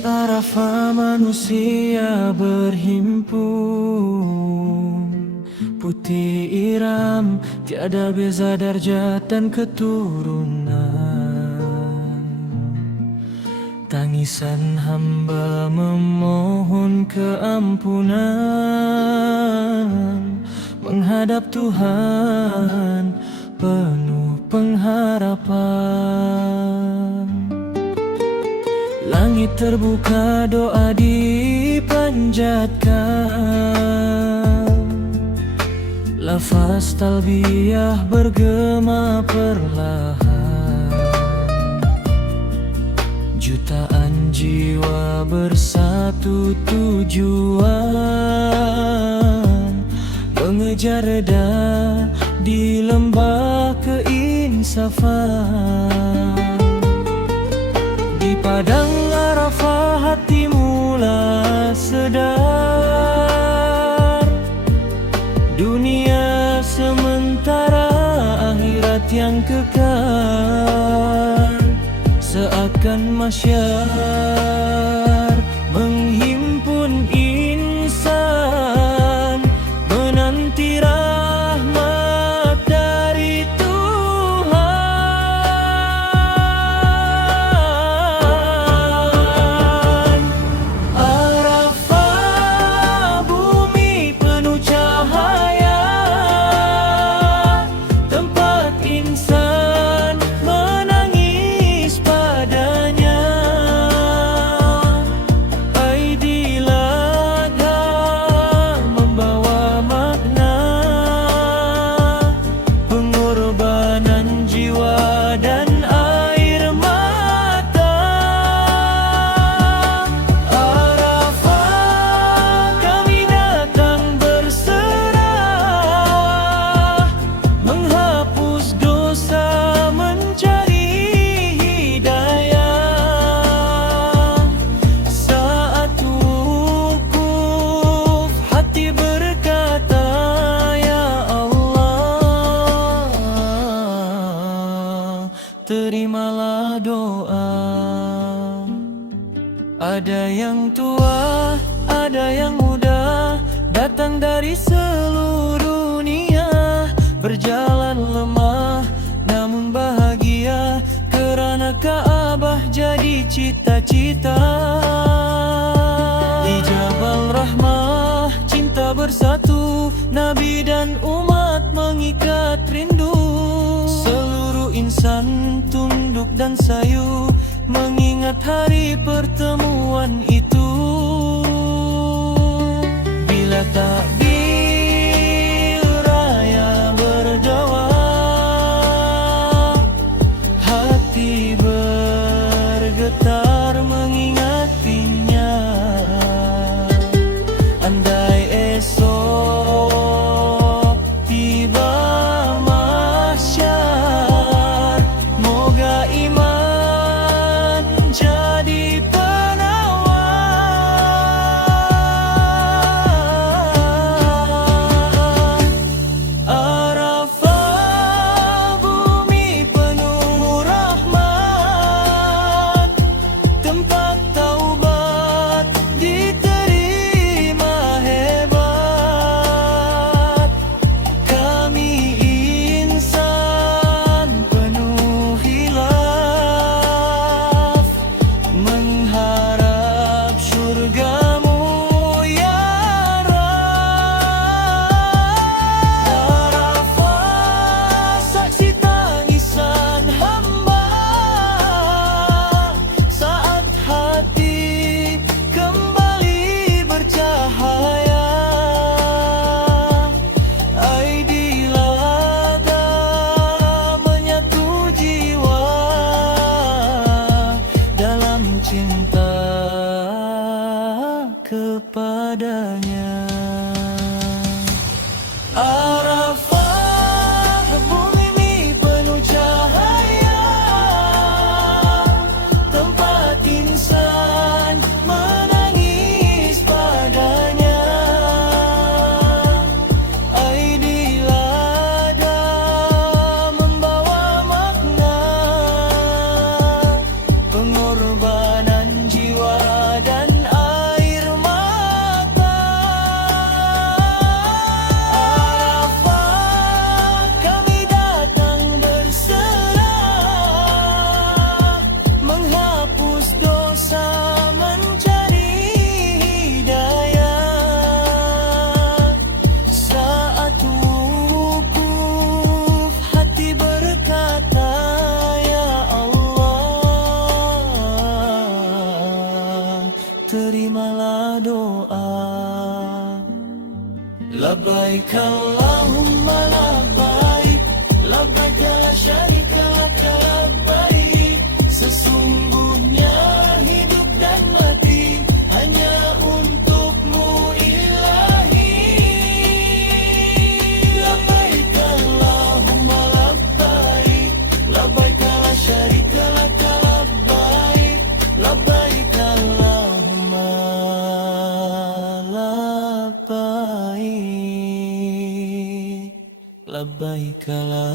Arafah manusia berhimpun, putih iram, tiada beza darjat dan keturunan. Tangisan hamba memohon keampunan, menghadap Tuhan penuh pengharapan. Langit terbuka, doa dipanjatkan, lafaz talbiyah bergema perlahan. Jutaan jiwa bersatu tujuan, mengejar reda di lembah keinsafan. Di padang Arafah hati mula sedar, dunia sementara, akhirat yang kekal. Seakan masyar menghimpun insan, menanti rahmat dari Tuhan. Arafah bumi penuh cahaya, tempat insan menangis padanya. Aidilada membawa makna pengorbanan jiwa dan air mata. Arafah kami datang berserah, menghapus dosa, mencari hidayah. Saat wukuf hati berkata, Ya Allah, terimalah doa. Ada yang tua, ada yang muda, datang dari seluruh dunia. Berjalan lemah namun bahagia, kerana Ka'bah jadi cita-cita. Di Jabal Rahmah cinta bersatu, Nabi dan umat mengikat rindu. Seluruh insan tunduk dan sayu, mengingat hari pertemuan itu. Bila takbir raya berdoa, hati bergetar mengingatinya. Andai esok tiba mahsyar, moga iman jadi penawar. Arafah bumi penuh rahmat, tempat taubat diterima hebat. Kami insan penuh khilaf, mengharap syurgamu ya Rab. Arafah saksi tangisan hamba, saat hati kembali bercahaya. Aidilada menyatu jiwa dalam cinta kepadanya. Arafah bumi penuh cahaya, tempat insan menangis padanya. Aidilada membawa makna pengorbanan jiwa terimalah doa. Labbaik Allahumma labbaik, labbaik la syarika lak labbaik. Sesungguhnya hidup dan mati hanya untukmu ilahi. Labbaik Allahumma labbaik, labbaik la syarika lak labbaik, labbaik Allahumma labbaik, labbaik la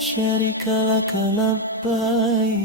syarika lak labbaik.